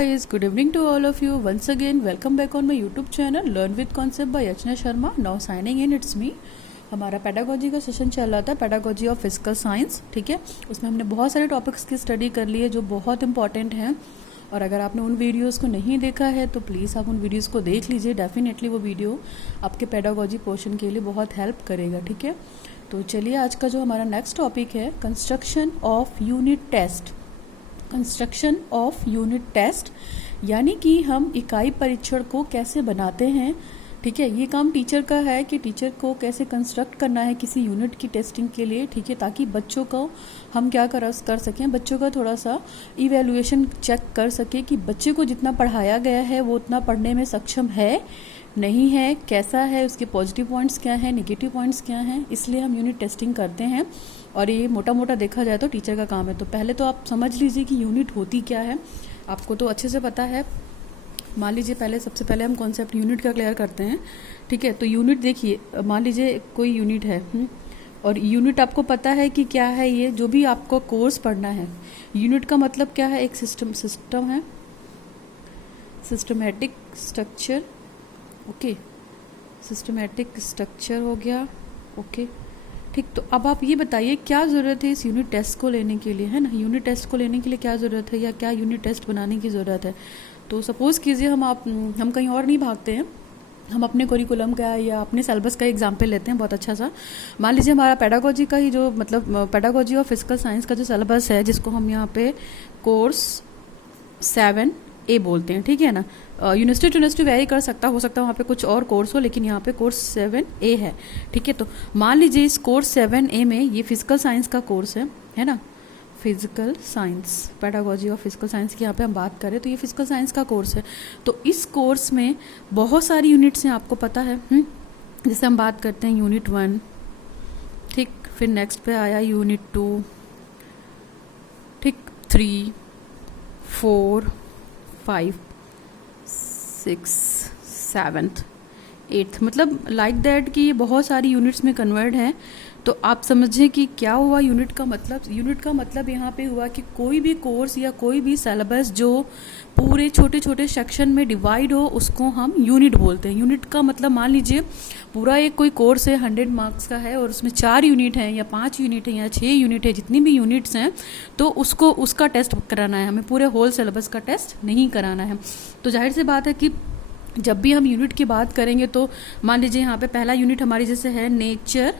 Guys, good evening to all of you. Once again, welcome back on my YouTube channel Learn with Concept by Yachna Sharma. Now signing in, it's me. हमारा pedagogy का session चल रहा था, pedagogy of physical science. ठीक है, उसमें हमने बहुत सारे टॉपिक्स की स्टडी कर ली है जो बहुत इंपॉर्टेंट हैं. और अगर आपने उन वीडियोस को नहीं देखा है तो प्लीज़ आप उन वीडियोस को देख लीजिए. डेफिनेटली वो वीडियो आपके पेडागोजी पोर्शन के लिए बहुत हेल्प करेगा. ठीक है, तो चलिए आज का जो हमारा नेक्स्ट टॉपिक है, construction of unit test. Construction of unit test यानी कि हम इकाई परीक्षण को कैसे बनाते हैं. ठीक है, ये काम टीचर का है कि टीचर को कैसे कंस्ट्रक्ट करना है किसी यूनिट की टेस्टिंग के लिए. ठीक है, ताकि बच्चों को हम क्या कर सकें, बच्चों का थोड़ा सा इवैल्यूएशन चेक कर सके कि बच्चे को जितना पढ़ाया गया है वो उतना पढ़ने में सक्षम है नहीं है, कैसा है, उसके पॉजिटिव पॉइंट्स क्या हैं, नेगेटिव पॉइंट्स क्या हैं. इसलिए हम यूनिट टेस्टिंग करते हैं और ये मोटा मोटा देखा जाए तो टीचर का काम है. तो पहले तो आप समझ लीजिए कि यूनिट होती क्या है. आपको तो अच्छे से पता है. मान लीजिए सबसे पहले हम कॉन्सेप्ट यूनिट का क्लियर करते हैं. ठीक है, तो यूनिट देखिए, मान लीजिए कोई यूनिट है और यूनिट आपको पता है कि क्या है. ये जो भी आपको कोर्स पढ़ना है, यूनिट का मतलब क्या है, एक सिस्टम है, systematic structure. Okay, systematic structure हो गया. ओके, ठीक. तो अब आप ये बताइए क्या ज़रूरत है इस यूनिट टेस्ट को लेने के लिए, है ना. यूनिट टेस्ट को लेने के लिए क्या ज़रूरत है या क्या यूनिट टेस्ट बनाने की ज़रूरत है. तो सपोज़ कीजिए हम कहीं और नहीं भागते हैं, हम अपने करिकुलम का या अपने सिलेबस का एग्जाम्पल लेते हैं बहुत अच्छा सा. मान लीजिए हमारा पेडागोजी का ही जो मतलब पेडागोजी और फिजिकल साइंस का जो सिलेबस है, जिसको हम यहाँ पे कोर्स 7A बोलते हैं. ठीक है ना. यूनिवर्सिटी टू यूनिवर्सिटी वेरी कर सकता है वहाँ पे कुछ और कोर्स हो, लेकिन यहाँ पे कोर्स 7A है. ठीक है, तो मान लीजिए इस कोर्स 7A में ये फिजिकल साइंस का कोर्स है ना. फिजिकल साइंस, पेडागोजी और फिजिकल साइंस की यहाँ पे हम बात करें तो ये फिजिकल साइंस का कोर्स है. तो इस कोर्स में बहुत सारी यूनिट्स हैं, आपको पता है. जैसे हम बात करते हैं यूनिट 1, ठीक, फिर नेक्स्ट पे आया यूनिट 2, ठीक, 3, 4, 5, 6, 7, 8, मतलब लाइक दैट कि ये बहुत सारी यूनिट्स में कन्वर्ट है. तो आप समझें कि क्या हुआ यूनिट का मतलब यहाँ पे हुआ कि कोई भी कोर्स या कोई भी सिलेबस जो पूरे छोटे छोटे सेक्शन में डिवाइड हो उसको हम यूनिट बोलते हैं. यूनिट का मतलब मान लीजिए पूरा एक कोई कोर्स है 100 मार्क्स का है और उसमें 4 यूनिट हैं या 5 यूनिट हैं या 6 यूनिट है, जितनी भी यूनिट्स हैं, तो उसका टेस्ट कराना है हमें. पूरे होल सिलेबस का टेस्ट नहीं कराना है. तो जाहिर सी बात है कि जब भी हम यूनिट की बात करेंगे तो मान लीजिए यहाँ पे पहला यूनिट हमारी जैसे है nature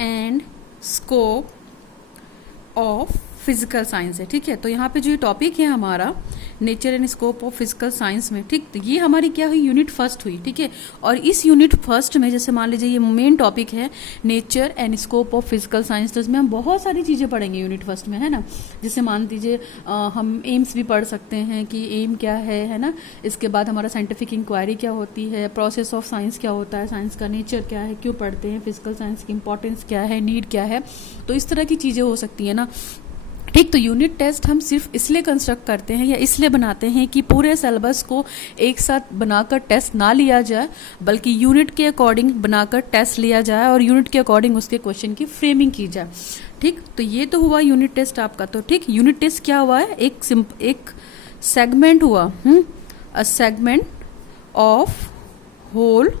and scope of physical science है. ठीक है, तो यहाँ पे जो टॉपिक है हमारा nature and scope of physical science में, ठीक, तो ये हमारी क्या हुई, यूनिट फर्स्ट हुई. ठीक है, और इस यूनिट फर्स्ट में जैसे मान लीजिए ये मेन टॉपिक है nature and scope of physical science, तो इसमें हम बहुत सारी चीज़ें पढ़ेंगे यूनिट फर्स्ट में, है ना. जैसे मान लीजिए हम एम्स भी पढ़ सकते हैं कि एम क्या है ना. इसके बाद हमारा साइंटिफिक इंक्वायरी क्या होती है, प्रोसेस ऑफ साइंस क्या होता है, साइंस का नेचर क्या है, क्यों पढ़ते हैं, फिजिकल साइंस की इंपॉर्टेंस क्या है, नीड क्या है. तो इस तरह की चीज़ें हो सकती है ना. ठीक, तो यूनिट टेस्ट हम सिर्फ इसलिए कंस्ट्रक्ट करते हैं या इसलिए बनाते हैं कि पूरे सिलेबस को एक साथ बनाकर टेस्ट ना लिया जाए, बल्कि यूनिट के अकॉर्डिंग बनाकर टेस्ट लिया जाए और यूनिट के अकॉर्डिंग उसके क्वेश्चन की फ्रेमिंग की जाए. ठीक, तो ये तो हुआ यूनिट टेस्ट आपका. तो ठीक, यूनिट टेस्ट क्या हुआ है, एक सेगमेंट हुआ, a segment of whole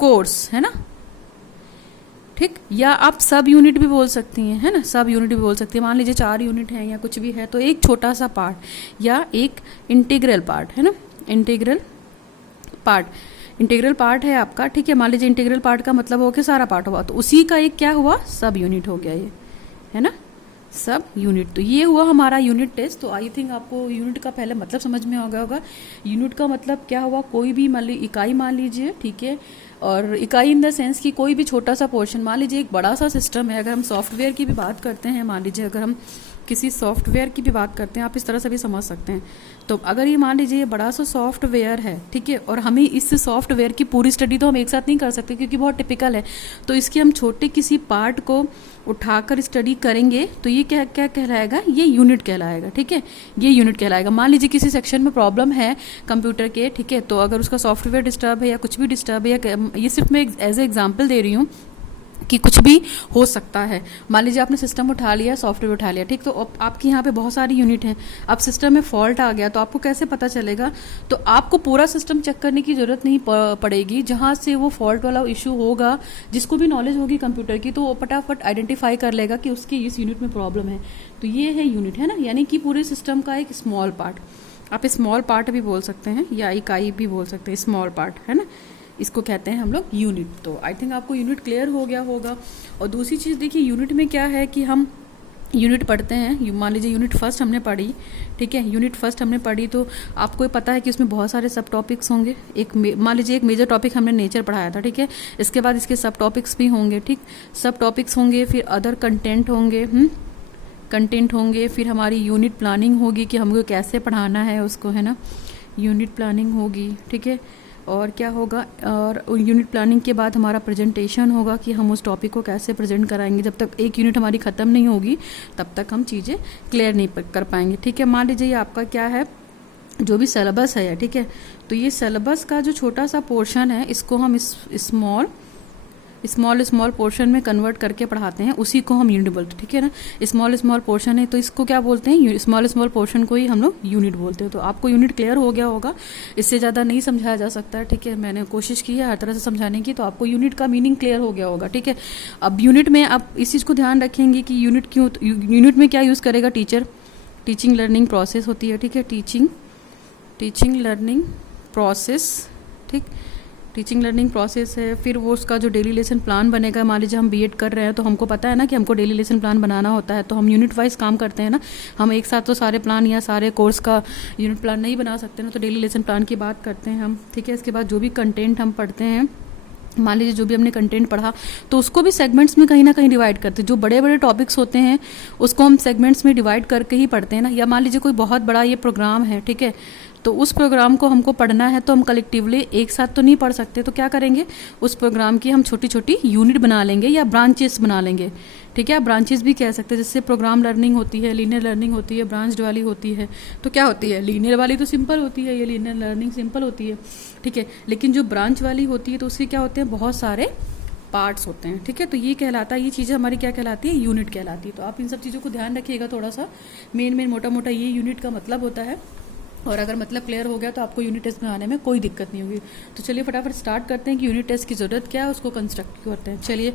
course, है ना. ठीक, या आप सब यूनिट भी बोल सकती हैं, है ना, सब यूनिट भी बोल सकती है. मान लीजिए 4 यूनिट हैं या कुछ भी है तो एक छोटा सा पार्ट या एक इंटीग्रल पार्ट, है ना. इंटीग्रल पार्ट है आपका. ठीक है, मान लीजिए इंटीग्रल पार्ट का मतलब हो कि सारा पार्ट हुआ, तो उसी का एक क्या हुआ, सब यूनिट हो गया ये, है ना, सब यूनिट. तो ये हुआ हमारा यूनिट टेस्ट. तो आई थिंक आपको यूनिट का पहले मतलब समझ में आ गया होगा. यूनिट का मतलब क्या हुआ, कोई भी इकाई मान लीजिए. ठीक है, और इकाई इन द सेंस कि कोई भी छोटा सा पोर्शन, मान लीजिए एक बड़ा सा सिस्टम है. अगर हम सॉफ्टवेयर की भी बात करते हैं, मान लीजिए अगर हम किसी सॉफ्टवेयर की भी बात करते हैं, आप इस तरह से भी समझ सकते हैं. तो अगर ये मान लीजिए ये बड़ा सा सॉफ्टवेयर है, ठीक है, और हमें इस सॉफ्टवेयर की पूरी स्टडी तो हम एक साथ नहीं कर सकते क्योंकि बहुत टिपिकल है. तो इसके हम छोटे किसी पार्ट को उठाकर स्टडी करेंगे तो ये क्या क्या कहलाएगा, ये यूनिट कहलाएगा. ठीक है, ये यूनिट कहलाएगा. मान लीजिए किसी सेक्शन में प्रॉब्लम है कंप्यूटर के, ठीक है, तो अगर उसका सॉफ्टवेयर डिस्टर्ब है या कुछ भी डिस्टर्ब है, या ये सिर्फ मैं एज ए एग्जाम्पल दे रही हूँ कि कुछ भी हो सकता है। मान लीजिए आपने सिस्टम उठा लिया, सॉफ्टवेयर उठा लिया, ठीक, तो आपकी यहाँ पे बहुत सारी यूनिट हैं। अब सिस्टम में फॉल्ट आ गया तो आपको कैसे पता चलेगा? तो आपको पूरा सिस्टम चेक करने की ज़रूरत नहीं पड़ेगी। जहाँ से वो फॉल्ट वाला इशू होगा, जिसको भी नॉलेज होगी कंप्यूटर की, तो वो फटाफट आइडेंटिफाई कर लेगा कि उसकी इस यूनिट में प्रॉब्लम है। तो ये है यूनिट, है ना, यानी कि पूरे सिस्टम का एक स्मॉल पार्ट। आप स्मॉल पार्ट भी बोल सकते हैं या इकाई भी बोल सकते हैं, स्मॉल पार्ट, है ना, इसको कहते हैं हम लोग यूनिट। तो आई थिंक आपको यूनिट क्लियर हो गया होगा। और दूसरी चीज़ देखिए, यूनिट में क्या है कि हम यूनिट पढ़ते हैं। मान लीजिए यूनिट फर्स्ट हमने पढ़ी, ठीक है, यूनिट फर्स्ट हमने पढ़ी तो आपको पता है कि उसमें बहुत सारे सब टॉपिक्स होंगे। मान लीजिए एक मेजर टॉपिक हमने नेचर पढ़ाया था, ठीक है, इसके बाद इसके सब टॉपिक्स भी होंगे, ठीक, सब टॉपिक्स होंगे, फिर अदर कंटेंट होंगे, कंटेंट होंगे, फिर हमारी यूनिट प्लानिंग होगी कि हमको कैसे पढ़ाना है उसको, है ना, यूनिट प्लानिंग होगी, ठीक है। और क्या होगा, और यूनिट प्लानिंग के बाद हमारा प्रेजेंटेशन होगा कि हम उस टॉपिक को कैसे प्रेजेंट कराएंगे। जब तक एक यूनिट हमारी ख़त्म नहीं होगी तब तक हम चीज़ें क्लियर नहीं कर पाएंगे, ठीक है। मान लीजिए आपका क्या है, जो भी सिलेबस है, ठीक है, तो ये सिलेबस का जो छोटा सा पोर्शन है इसको हम स्मॉल पोर्शन में कन्वर्ट करके पढ़ाते हैं, उसी को हम यूनिट बोलते हैं, ठीक है ना। स्मॉल पोर्शन है तो इसको क्या बोलते हैं, स्मॉल पोर्शन को ही हम लोग यूनिट बोलते हैं। तो आपको यूनिट क्लियर हो गया होगा, इससे ज़्यादा नहीं समझाया जा सकता है, ठीक है। मैंने कोशिश की है हर तरह से समझाने की, तो आपको यूनिट का मीनिंग क्लियर हो गया होगा, ठीक है। अब यूनिट में आप इस चीज़ को ध्यान रखेंगे कि यूनिट में क्या यूज़ करेगा टीचर, टीचिंग लर्निंग प्रोसेस होती है, ठीक है, टीचिंग लर्निंग प्रोसेस, ठीक, टीचिंग लर्निंग प्रोसेस है। फिर वो उसका जो डेली लेसन प्लान बनेगा, मान लीजिए हम बीएड कर रहे हैं तो हमको पता है ना कि हमको डेली लेसन प्लान बनाना होता है, तो हम यूनिट वाइज काम करते हैं ना। हम एक साथ तो सारे प्लान या सारे कोर्स का यूनिट प्लान नहीं बना सकते ना, तो डेली लेसन प्लान की बात करते हैं हम, ठीक है। इसके बाद जो भी कंटेंट हम पढ़ते हैं, मान लीजिए जो भी हमने कंटेंट पढ़ा तो उसको भी सेगमेंट्स में कहीं ना कहीं डिवाइड करते हैं। जो बड़े बड़े टॉपिक्स होते हैं उसको हम सेगमेंट्स में डिवाइड करके ही पढ़ते हैं ना। या मान लीजिए कोई बहुत बड़ा ये प्रोग्राम है, ठीक है, तो उस प्रोग्राम को हमको पढ़ना है तो हम कलेक्टिवली एक साथ तो नहीं पढ़ सकते, तो क्या करेंगे, उस प्रोग्राम की हम छोटी छोटी यूनिट बना लेंगे या ब्रांचेस बना लेंगे, ठीक है। आप ब्रांचेस भी कह सकते हैं, जिससे प्रोग्राम लर्निंग होती है, लीनियर लर्निंग होती है, ब्रांच्ड वाली होती है। तो क्या होती है, लीनियर वाली तो सिंपल होती है, ये लीनियर लर्निंग सिंपल होती है, ठीक है। लेकिन जो ब्रांच वाली होती है तो उसके क्या होते हैं, बहुत सारे पार्ट्स होते हैं, ठीक है। तो ये कहलाता है, ये चीज़ें हमारी क्या कहलाती है, यूनिट कहलाती है। तो आप इन सब चीज़ों को ध्यान रखिएगा थोड़ा सा। मेन मोटा मोटा ये यूनिट का मतलब होता है। और अगर मतलब क्लियर हो गया तो आपको यूनिट टेस्ट बनाने में कोई दिक्कत नहीं होगी। तो चलिए फटाफट स्टार्ट करते हैं कि यूनिट टेस्ट की ज़रूरत क्या है, उसको कंस्ट्रक्ट करते हैं। चलिए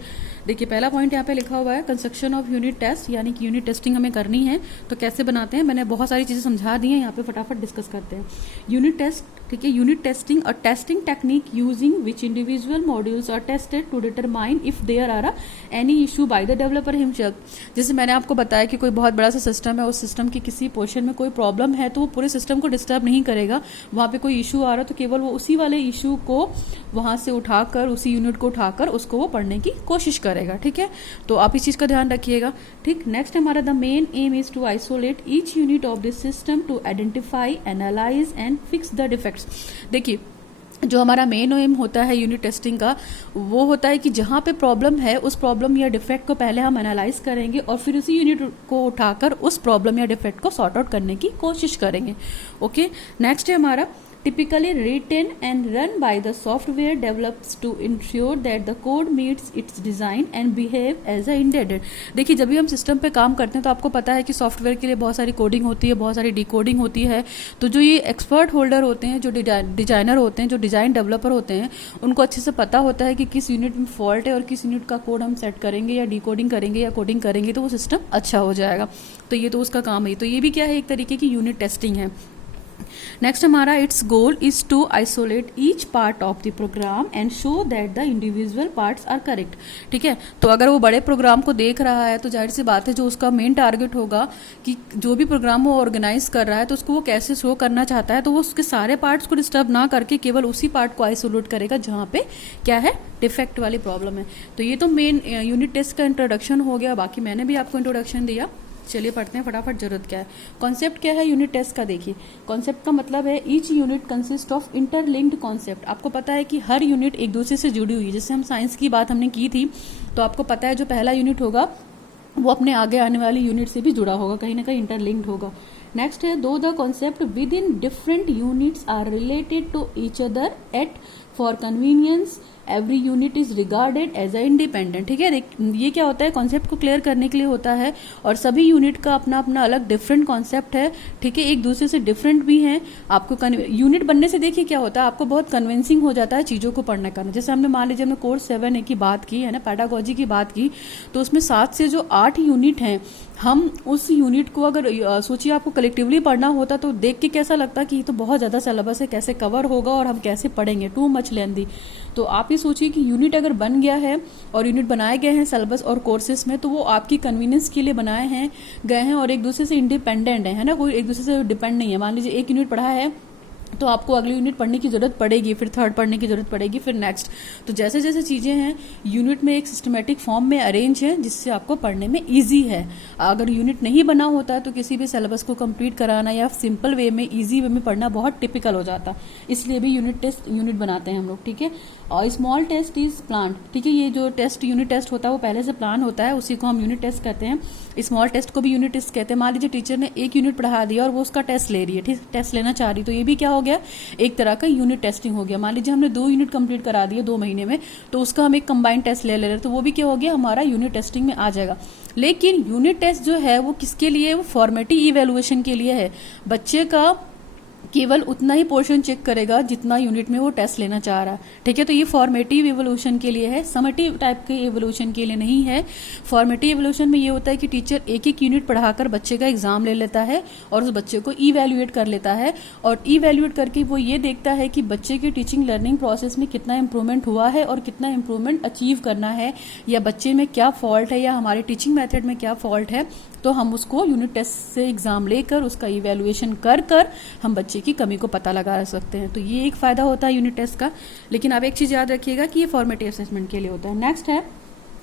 देखिए, पहला पॉइंट यहाँ पे लिखा हुआ है कंस्ट्रक्शन ऑफ यूनिट टेस्ट, यानी कि यूनिट टेस्टिंग हमें करनी है तो कैसे बनाते हैं। मैंने बहुत सारी चीज़ें समझा दी हैं, यहाँ पे फटाफट डिस्कस करते हैं। यूनिट टेस्ट, ठीक है, यूनिट टेस्टिंग और testing technique using which individual modules are tested to determine if there are any issue by the developer himself. जैसे मैंने आपको बताया कि कोई बहुत बड़ा सा सिस्टम है, उस सिस्टम की किसी पोर्शन में कोई प्रॉब्लम है तो वो पूरे सिस्टम को डिस्टर्ब नहीं करेगा। वहाँ पे कोई इशू आ रहा तो केवल वो उसी वाले इशू को वहाँ से उठाकर, उसी यूनिट को उठाकर उसको वो पढ़ने की कोशिश करेगा, ठीक है। तो आप इस चीज़ का ध्यान रखिएगा, ठीक। नेक्स्ट हमारा the main aim is to isolate each unit of this system to identify, analyse and fix the defects. देखिए, जो हमारा मेन एम होता है यूनिट टेस्टिंग का, वो होता है कि जहाँ पे प्रॉब्लम है उस प्रॉब्लम या डिफेक्ट को पहले हम एनालाइज करेंगे और फिर उसी यूनिट को उठाकर उस प्रॉब्लम या डिफेक्ट को सॉर्ट आउट करने की कोशिश करेंगे। ओके, नेक्स्ट है हमारा typically written and run by the software develops to ensure that the code meets its design and behave as intended। देखिए, जब भी हम सिस्टम पे काम करते हैं तो आपको पता है कि सॉफ्टवेयर के लिए बहुत सारी कोडिंग होती है, बहुत सारी डिकोडिंग होती है। तो जो ये एक्सपर्ट होल्डर होते हैं, जो डिजाइनर होते हैं, जो डिज़ाइन डेवलपर होते हैं, उनको अच्छे से पता होता है कि किस यूनिट में फॉल्ट है और किस यूनिट का कोड हम सेट करेंगे या डिकोडिंग करेंगे या कोडिंग करेंगे तो वो सिस्टम अच्छा हो जाएगा। तो ये तो उसका काम है। तो ये भी क्या है, एक तरीके की यूनिट टेस्टिंग है। नेक्स्ट हमारा its goal is to isolate each part of the program and show that the individual parts are correct, ठीक है। तो अगर वो बड़े प्रोग्राम को देख रहा है तो जाहिर सी बात है जो उसका मेन टारगेट होगा कि जो भी प्रोग्राम वो ऑर्गेनाइज कर रहा है तो उसको वो कैसे शो करना चाहता है, तो वो उसके सारे पार्ट्स को डिस्टर्ब ना करके केवल उसी पार्ट को आइसोलेट करेगा जहाँ पे क्या है, डिफेक्ट वाली प्रॉब्लम है। तो ये तो मेन यूनिट टेस्ट का इंट्रोडक्शन हो गया। बाकी मैंने भी आपको इंट्रोडक्शन दिया। चलिए पढ़ते हैं फटाफट, जरूरत क्या है, कॉन्सेप्ट क्या है यूनिट टेस्ट का। देखिए, कॉन्सेप्ट का मतलब है each unit consist of interlinked concept. आपको पता है कि हर यूनिट एक दूसरे से जुड़ी हुई है। जैसे हम साइंस की बात हमने की थी तो आपको पता है जो पहला यूनिट होगा वो अपने आगे आने वाली यूनिट से भी जुड़ा होगा, कहीं ना कहीं इंटरलिंक्ड होगा। नेक्स्ट है दो the concept within different units are related to each other at for convenience every unit is regarded as a independent. ठीक है, ये क्या होता है, कॉन्सेप्ट को क्लियर करने के लिए होता है, और सभी यूनिट का अपना अपना अलग डिफरेंट कॉन्सेप्ट है। ठीक है, एक दूसरे से डिफरेंट भी हैं। आपको यूनिट बनने से देखिए क्या होता है, आपको बहुत कन्विंसिंग हो जाता है चीज़ों को पढ़ने का। जैसे हमने मान लीजिए हमने कोर्स 7A की बात की है ना, पैडागोजी की बात की, तो उसमें 7 से जो 8 यूनिट हैं, हम उस यूनिट को अगर सोचिए आपको कलेक्टिवली पढ़ना होता तो देख के कैसा लगता कि ये तो बहुत ज़्यादा सिलेबस है, कैसे कवर होगा और हम कैसे पढ़ेंगे, टू मच लेंदी। तो आप ये सोचिए कि यूनिट अगर बन गया है और यूनिट बनाए गए हैं सिलेबस और कोर्सेज में, तो वो आपकी कन्वीनियंस के लिए बनाए हैं गए हैं और एक दूसरे से इंडिपेंडेंट है ना, कोई एक दूसरे से डिपेंड नहीं है। मान लीजिए एक यूनिट पढ़ा है तो आपको अगली यूनिट पढ़ने की जरूरत पड़ेगी, फिर थर्ड पढ़ने की जरूरत पड़ेगी, फिर नेक्स्ट। तो जैसे जैसे चीज़ें हैं यूनिट में एक सिस्टमेटिक फॉर्म में अरेंज है, जिससे आपको पढ़ने में इजी है। अगर यूनिट नहीं बना होता तो किसी भी सिलेबस को कंप्लीट कराना या सिंपल वे में, इजी वे में पढ़ना बहुत टिपिकल हो जाता। इसलिए भी यूनिट बनाते हैं हम लोग। ठीक है, और स्मॉल टेस्ट इज प्लान। ठीक है, ये जो टेस्ट यूनिट टेस्ट होता है वो पहले से प्लान होता है, उसी को हम यूनिट टेस्ट कहते हैं। स्मॉल टेस्ट को भी यूनिट टेस्ट कहते हैं। मान लीजिए टीचर ने एक यूनिट पढ़ा दिया और वो उसका टेस्ट ले रही है, ठीक, टेस्ट लेना चाह रही, तो ये भी क्या हो गया, एक तरह का यूनिट टेस्टिंग हो गया। मान लीजिए हमने 2 यूनिट कंप्लीट करा दिए 2 महीने में, तो उसका हम एक कंबाइंड टेस्ट ले रहे हैं, तो वो भी क्या हो गया, हमारा यूनिट टेस्टिंग में आ जाएगा। लेकिन यूनिट टेस्ट जो है वो किसके लिए, वो फॉर्मेटिव इवैल्यूएशन के लिए है। बच्चे का केवल उतना ही पोर्शन चेक करेगा जितना यूनिट में वो टेस्ट लेना चाह रहा है। ठीक है, तो ये फॉर्मेटिव इवोल्यूशन के लिए है, समेटिव टाइप के इवोल्यूशन के लिए नहीं है। फॉर्मेटिव इवोल्यूशन में ये होता है कि टीचर एक एक यूनिट पढ़ाकर बच्चे का एग्जाम ले लेता है और उस बच्चे को इवैल्यूएट कर लेता है, और इवैल्यूएट करके वो ये देखता है कि बच्चे के टीचिंग लर्निंग प्रोसेस में कितना इंप्रूवमेंट हुआ है और कितना इंप्रूवमेंट अचीव करना है, या बच्चे में क्या फॉल्ट है, या हमारे टीचिंग मेथड में क्या फॉल्ट है। तो हम उसको यूनिट टेस्ट से एग्जाम लेकर उसका इवैल्यूएशन कर हम बच्चे की कमी को पता लगा सकते हैं। तो ये एक फायदा होता है यूनिट टेस्ट का। लेकिन आप एक चीज याद रखिएगा कि ये फॉर्मेटिव असेसमेंट के लिए होता है। नेक्स्ट है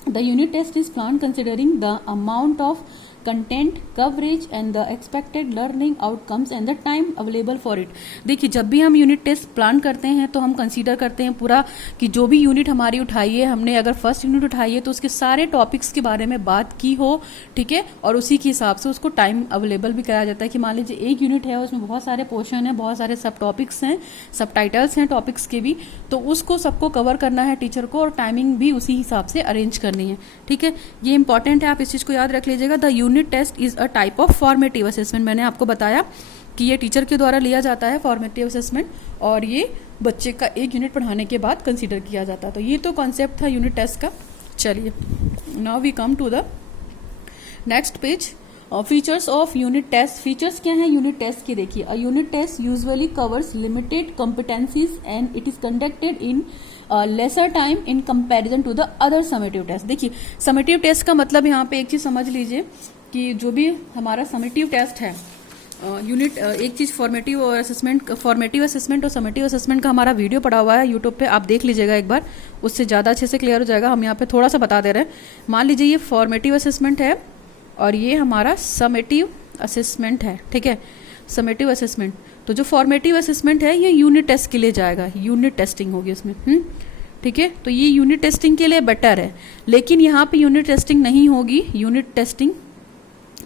the unit test is plan considering the amount of content coverage and the expected learning outcomes and the time available for it. देखिए, जब भी हम यूनिट टेस्ट प्लान करते हैं तो हम कंसीडर करते हैं पूरा कि जो भी यूनिट हमारी उठाई है, हमने अगर फर्स्ट यूनिट उठाई है तो उसके सारे टॉपिक्स के बारे में बात की हो। ठीक है, और उसी के हिसाब से उसको टाइम अवेलेबल भी कराया जाता है कि मान लीजिए एक यूनिट है, उसमें बहुत सारे पोर्शन है, बहुत सारे सब टॉपिक्स हैं, सब टाइटल्स हैं टॉपिक्स के भी, तो उसको सबको कवर करना है टीचर को, और टाइमिंग भी उसी हिसाब से अरेंज करनी है। ठीक है, ये इंपॉर्टेंट है, आप इस चीज को याद रख लीजिएगा। The unit test is a type of formative assessment. मैंने आपको बताया कि ये टीचर के द्वारा लिया जाता है फॉर्मेटिव असेसमेंट, और ये बच्चे का एक यूनिट पढ़ाने के बाद कंसीडर किया जाता है। तो ये तो कॉन्सेप्ट था यूनिट टेस्ट का। चलिए, now we come to the next page. Features of unit test. Features क्या हैं यूनिट टेस्ट के, देखिए। A unit test usually covers limited competencies and it is conducted in lesser time in comparison to the other summative test. देखिए, summative test का मतलब यहाँ पे एक चीज समझ लीजिए कि जो भी हमारा समेटिव टेस्ट है, यूनिट एक चीज फॉर्मेटिव और असेसमेंट, फॉर्मेटिव असेसमेंट और समेटिव असेसमेंट का हमारा वीडियो पड़ा हुआ है यूट्यूब पे, आप देख लीजिएगा एक बार, उससे ज़्यादा अच्छे से क्लियर हो जाएगा। हम यहाँ पे थोड़ा सा बता दे रहे हैं। मान लीजिए ये फॉर्मेटिव असेसमेंट है और ये हमारा समेटिव असेसमेंट है। ठीक है, समेटिव असेसमेंट। तो जो फॉर्मेटिव असेसमेंट है ये यूनिट टेस्ट के लिए जाएगा, यूनिट टेस्टिंग होगी उसमें। ठीक है, तो ये यूनिट टेस्टिंग के लिए बेटर है। लेकिन यहाँ पे यूनिट टेस्टिंग नहीं होगी, यूनिट टेस्टिंग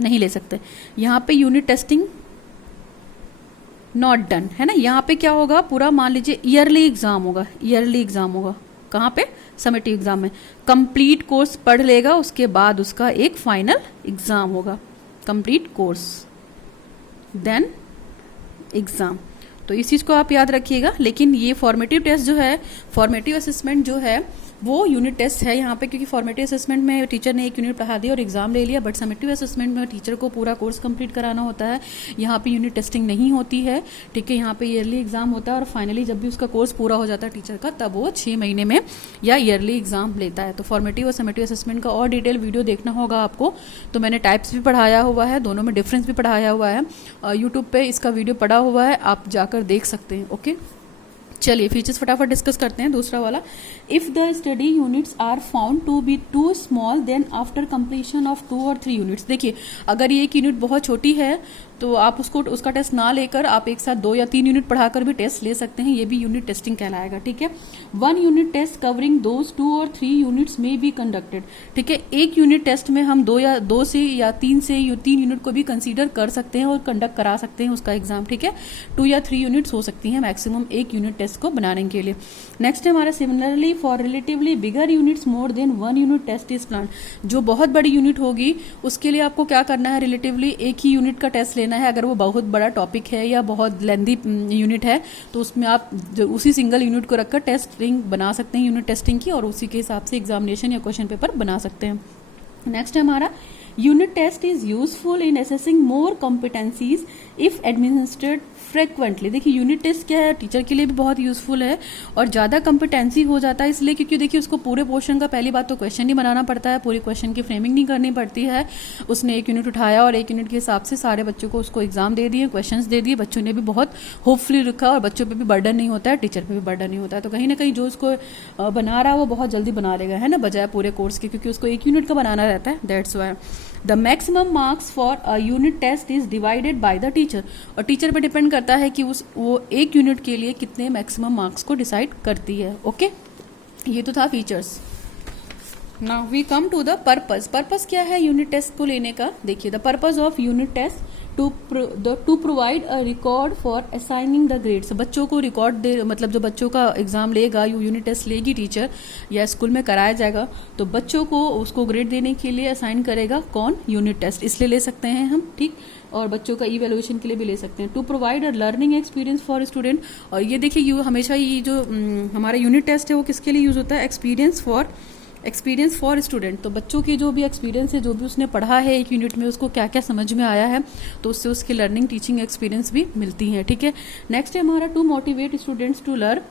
नहीं ले सकते यहाँ पे, यूनिट टेस्टिंग नॉट डन, है ना। यहाँ पे क्या होगा, पूरा मान लीजिए ईयरली एग्जाम होगा, ईयरली एग्जाम होगा। कहाँ पे, समेटिव एग्जाम में। कंप्लीट कोर्स पढ़ लेगा, उसके बाद उसका एक फाइनल एग्जाम होगा, कंप्लीट कोर्स देन एग्जाम। तो इस चीज को आप याद रखिएगा। लेकिन ये फॉर्मेटिव टेस्ट जो है, फॉर्मेटिव असेसमेंट जो है वो यूनिट टेस्ट है यहाँ पे, क्योंकि फॉर्मेटिव असेसमेंट में टीचर ने एक यूनिट पढ़ा दिया और एग्जाम ले लिया, बट समेटिव असेसमेंट में टीचर को पूरा कोर्स कंप्लीट कराना होता है। यहाँ पे यूनिट टेस्टिंग नहीं होती है। ठीक है, यहाँ पे ईयरली एग्जाम होता है और फाइनली जब भी उसका कोर्स पूरा हो जाता है टीचर का, तब वो 6 महीने में या ईयरली एग्जाम लेता है। तो फॉर्मेटिव और समेटिव असेसमेंट का और डिटेल वीडियो देखना होगा आपको, तो मैंने टाइप्स भी पढ़ाया हुआ है, दोनों में डिफरेंस भी पढ़ाया हुआ है, यूट्यूब पे इसका वीडियो पड़ा हुआ है, आप जाकर देख सकते हैं। ओके, चलिए फीचर्स फटाफट डिस्कस करते हैं। दूसरा वाला, if the study units are found to be too small then after completion of 2 और 3 यूनिट्स। देखिए, अगर ये एक यूनिट बहुत छोटी है तो आप उसका टेस्ट ना लेकर आप एक साथ 2 या 3 यूनिट पढ़ाकर भी टेस्ट ले सकते हैं, ये भी यूनिट टेस्टिंग कहलाएगा। ठीक है, 1 यूनिट टेस्ट कवरिंग दोज 2 और 3 यूनिट्स में बी कंडक्टेड। ठीक है, एक यूनिट टेस्ट में हम 2 से या 3 यूनिट को भी कंसीडर कर सकते हैं और कंडक्ट करा सकते हैं उसका एग्जाम। ठीक है, 2 या 3 यूनिट्स हो सकती हैं मैक्सिमम एक यूनिट टेस्ट को बनाने के लिए। नेक्स्ट है हमारा similarly for relatively bigger units more than 1 unit test is plan. जो बहुत बड़ी यूनिट होगी उसके लिए आपको क्या करना है, रिलेटिवली एक ही यूनिट का टेस्ट लेना है। अगर वो बहुत बड़ा टॉपिक है या बहुत लेंदी यूनिट है तो उसमें आप उसी सिंगल यूनिट को रखकर टेस्टिंग बना सकते हैं यूनिट टेस्टिंग की, और उसी के हिसाब से एग्जामिनेशन या क्वेश्चन पेपर बना सकते हैं। नेक्स्ट है हमारा unit test is useful in assessing more competencies if administered frequently. देखिए यूनिट टेस्ट क्या है, टीचर के लिए भी बहुत यूजफुल है और ज़्यादा कॉम्पिटेंसी हो जाता है इसलिए क्योंकि देखिए उसको पूरे पोर्शन का पहली बात तो क्वेश्चन नहीं बनाना पड़ता है, पूरे क्वेश्चन की फ्रेमिंग नहीं करनी पड़ती है। उसने एक यूनिट उठाया और एक यूनिट के हिसाब से सारे बच्चों को उसको एग्जाम दे दिए, क्वेश्चंस दे दिए, बच्चों ने भी बहुत होपफुली लिखा और बच्चों पे भी बर्डन नहीं होता है, टीचर पे भी बर्डन नहीं होता है। तो कहीं ना कहीं जो उसको बना रहा है वो बहुत जल्दी बना लेगा, है ना, बजाय पूरे कोर्स के, क्योंकि उसको एक यूनिट का बनाना रहता है। That's why the maximum marks for a unit test is divided by the teacher. और टीचर पे डिपेंड करता है कि वो एक यूनिट के लिए कितने मैक्सिमम मार्क्स को डिसाइड करती है। ओके, ये तो था features. Now we come to the purpose क्या है यूनिट टेस्ट को लेने का। देखिए the purpose of unit test to provide a record for assigning the grades. बच्चों को रिकॉर्ड दे, मतलब जो बच्चों का एग्जाम लेगा, यूनिट टेस्ट लेगी टीचर या स्कूल में कराया जाएगा, तो बच्चों को उसको ग्रेड देने के लिए असाइन करेगा कौन, यूनिट टेस्ट, इसलिए ले सकते हैं हम। ठीक, और बच्चों का इवैल्यूएशन के लिए भी ले सकते हैं। To provide a learning experience for student. और ये देखिए हमेशा ये जो हमारा यूनिट टेस्ट है वो किसके लिए यूज होता है, एक्सपीरियंस फॉर स्टूडेंट। तो बच्चों की जो भी एक्सपीरियंस है, जो भी उसने पढ़ा है एक यूनिट में, उसको क्या क्या समझ में आया है, तो उससे उसकी लर्निंग टीचिंग एक्सपीरियंस भी मिलती है। ठीक है, नेक्स्ट है हमारा to motivate students to learn.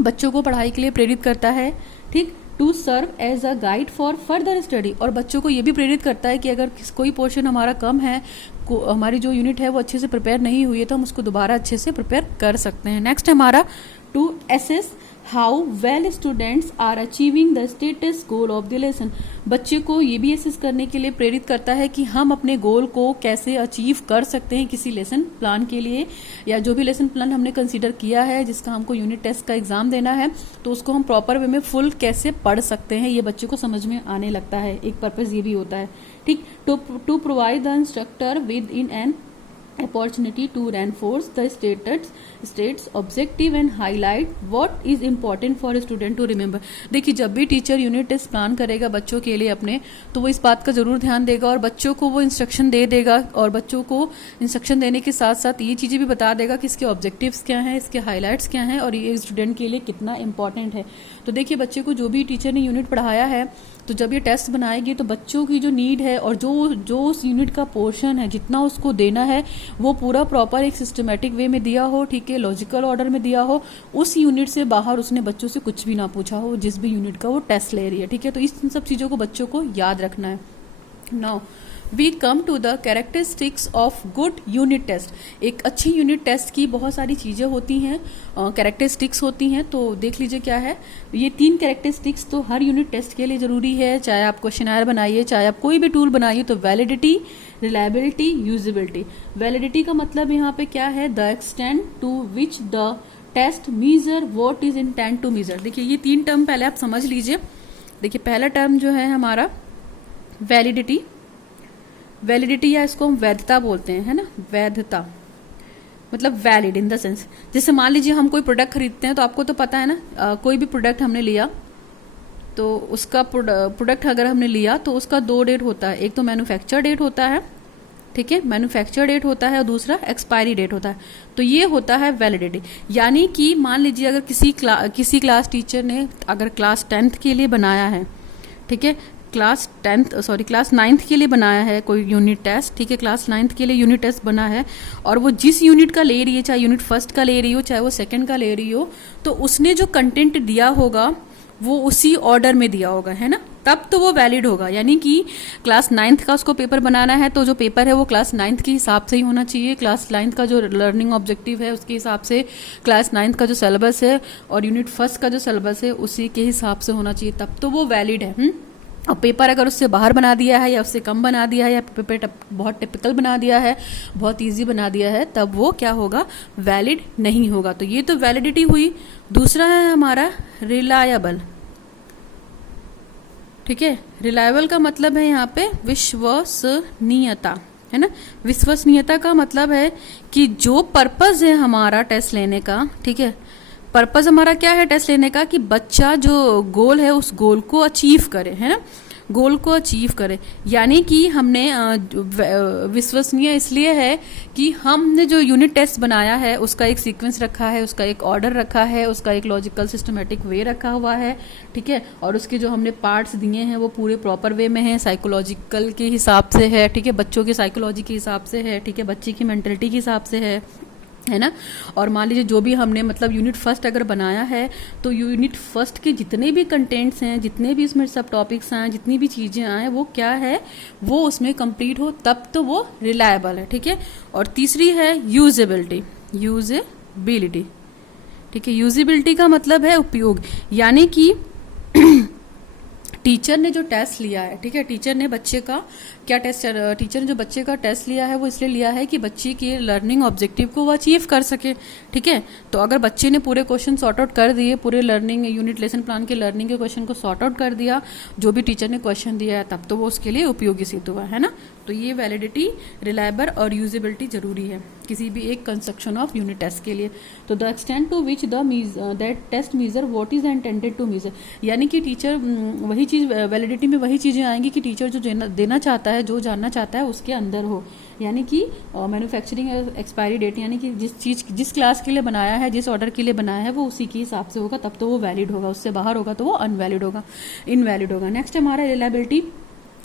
बच्चों को पढ़ाई के लिए प्रेरित करता है। ठीक, to serve as a guide for further study. और बच्चों को ये भी प्रेरित करता है कि अगर कोई पोर्शन हमारा कम है, हमारी जो यूनिट है वो अच्छे से प्रिपेयर नहीं हुई है, तो हम उसको दोबारा अच्छे से प्रिपेयर कर सकते हैं। नेक्स्ट है हमारा to assess how well students are achieving the status goal of the lesson. बच्चे को ये भी असेस करने के लिए प्रेरित करता है कि हम अपने गोल को कैसे अचीव कर सकते हैं किसी लेसन प्लान के लिए, या जो भी लेसन प्लान हमने कंसीडर किया है जिसका हमको यूनिट टेस्ट का एग्जाम देना है, तो उसको हम प्रॉपर वे में फुल कैसे पढ़ सकते हैं, ये बच्चे को समझ में आने लगता है। एक पर्पज ये भी होता है। ठीक, to provide the instructor within an opportunity to reinforce the state's objective and highlight what is important for a student to remember। देखिए जब भी टीचर यूनिट टेस्ट प्लान करेगा बच्चों के लिए अपने, तो वो इस बात का जरूर ध्यान देगा और बच्चों को वो इंस्ट्रक्शन दे देगा, और बच्चों को इंस्ट्रक्शन देने के साथ साथ ये चीज़ें भी बता देगा कि इसके ऑब्जेक्टिव्स क्या हैं, इसके हाईलाइट्स क्या हैं और ये स्टूडेंट के लिए कितना इंपॉर्टेंट है। तो देखिए बच्चे को जो भी टीचर ने यूनिट पढ़ाया है, तो जब ये टेस्ट बनाएगी तो बच्चों की जो नीड है और जो उस यूनिट का पोर्शन है, जितना उसको देना है, वो पूरा प्रॉपर एक सिस्टमेटिक वे में दिया हो। ठीक है, लॉजिकल ऑर्डर में दिया हो, उस यूनिट से बाहर उसने बच्चों से कुछ भी ना पूछा हो जिस भी यूनिट का वो टेस्ट ले रही है। ठीक है, तो इस सब चीज़ों को बच्चों को याद रखना है। Now we come to the characteristics of good unit test. एक अच्छी यूनिट टेस्ट की बहुत सारी चीज़ें होती हैं, कैरेक्टरिस्टिक्स होती हैं, तो देख लीजिए क्या है। ये 3 कैरेक्टरिस्टिक्स तो हर यूनिट टेस्ट के लिए ज़रूरी है, चाहे आप क्वेश्चनर बनाइए, चाहे आप कोई भी टूल बनाइए। तो वैलिडिटी, रिलायबिलिटी, यूजिबिलिटी। वैलिडिटी का मतलब यहाँ पे क्या है, the extent to which the test measure what is intent to measure. देखिए ये 3 टर्म पहले आप समझ लीजिए। देखिए पहला टर्म जो है हमारा वैलिडिटी या इसको हम वैधता बोलते हैं, है ना, वैधता मतलब वैलिड इन द सेंस, जैसे मान लीजिए हम कोई प्रोडक्ट खरीदते हैं, तो आपको तो पता है ना, कोई भी प्रोडक्ट हमने लिया तो उसका प्रोडक्ट अगर हमने लिया तो उसका 2 डेट होता है, एक तो मैन्युफैक्चर डेट होता है, ठीक है, मैन्युफैक्चर डेट होता है, और दूसरा एक्सपायरी डेट होता है। तो ये होता है वैलिडिटी। यानी कि मान लीजिए अगर किसी क्लास टीचर ने अगर क्लास 10th के लिए बनाया है, ठीक है, क्लास 9th के लिए बनाया है कोई यूनिट टेस्ट, ठीक है, क्लास 9th के लिए यूनिट टेस्ट बना है, और वो जिस यूनिट का ले रही है, चाहे यूनिट फर्स्ट का ले रही हो, चाहे वो सेकंड का ले रही हो, तो उसने जो कंटेंट दिया होगा वो उसी ऑर्डर में दिया होगा, है ना, तब तो वो वैलिड होगा। यानी कि क्लास 9th का उसको पेपर बनाना है, तो जो पेपर है वो क्लास 9th के हिसाब से ही होना चाहिए, क्लास 9th का जो लर्निंग ऑब्जेक्टिव है उसके हिसाब से, क्लास 9th का जो सिलेबस है और यूनिट फर्स्ट का जो सिलेबस है उसी के हिसाब से होना चाहिए, तब तो वो वैलिड है। और पेपर अगर उससे बाहर बना दिया है या उससे कम बना दिया है या पेपर बहुत टिपिकल बना दिया है, बहुत इजी बना दिया है, तब वो क्या होगा, वैलिड नहीं होगा। तो ये तो वैलिडिटी हुई। दूसरा है हमारा रिलायबल। ठीक है, रिलायबल का मतलब है यहाँ पे विश्वसनीयता, है ना। विश्वसनीयता का मतलब है कि जो पर्पस है हमारा टेस्ट लेने का, ठीक है, पर्पस हमारा क्या है टेस्ट लेने का, कि बच्चा जो गोल है उस गोल को अचीव करे, है ना, गोल को अचीव करे। यानी कि हमने विश्वसनीय इसलिए है कि हमने जो यूनिट टेस्ट बनाया है उसका एक सीक्वेंस रखा है, उसका एक ऑर्डर रखा है, उसका एक लॉजिकल सिस्टमेटिक वे रखा हुआ है, ठीक है, और उसके जो हमने पार्ट्स दिए हैं वो पूरे प्रॉपर वे में है, साइकोलॉजिकल के हिसाब से है, ठीक है, बच्चों की साइकोलॉजी के हिसाब से है, ठीक है, बच्चे की मेंटलिटी के हिसाब से है ना। और मान लीजिए जो भी हमने मतलब यूनिट फर्स्ट अगर बनाया है तो यूनिट फर्स्ट के जितने भी कंटेंट्स हैं, जितने भी उसमें सब टॉपिक्स आए, जितनी भी चीज़ें आए, वो क्या है, वो उसमें कंप्लीट हो, तब तो वो रिलायबल है, ठीक है। और तीसरी है यूजेबिलिटी। यूजेबिलिटी, ठीक है, यूजेबिलिटी का मतलब है उपयोग। यानी कि टीचर ने जो टेस्ट लिया है, ठीक है, टीचर ने बच्चे का क्या टेस्ट, टीचर ने जो बच्चे का टेस्ट लिया है वो इसलिए लिया है कि बच्चे के लर्निंग ऑब्जेक्टिव को वो अचीव कर सके, ठीक है। तो अगर बच्चे ने पूरे क्वेश्चन सॉर्ट आउट कर दिए, पूरे लर्निंग यूनिट लेसन प्लान के लर्निंग के क्वेश्चन को सॉर्ट आउट कर दिया, जो भी टीचर ने क्वेश्चन दिया है, तब तो वो उसके लिए उपयोगी सिद्ध हुआ, है ना। तो ये वैलिडिटी, रिलायबल और यूजेबिलिटी जरूरी है किसी भी एक कंस्ट्रक्शन ऑफ यूनिट टेस्ट के लिए। तो the extent to which that test measure what is intended to measure, यानी कि टीचर वही चीज, वैलिडिटी में वही चीजें आएंगी कि टीचर जो देना चाहता है, जो जानना चाहता है उसके अंदर हो। यानी कि मैन्युफैक्चरिंग एक्सपायरी डेट, यानी कि जिस क्लास के लिए बनाया है, जिस ऑर्डर के लिए बनाया है, वो उसी के हिसाब से होगा, तब तो वो वैलिड होगा, उससे बाहर होगा तो वो अनवैलिड होगा, इनवैलिड होगा। नेक्स्ट हमारा reliability,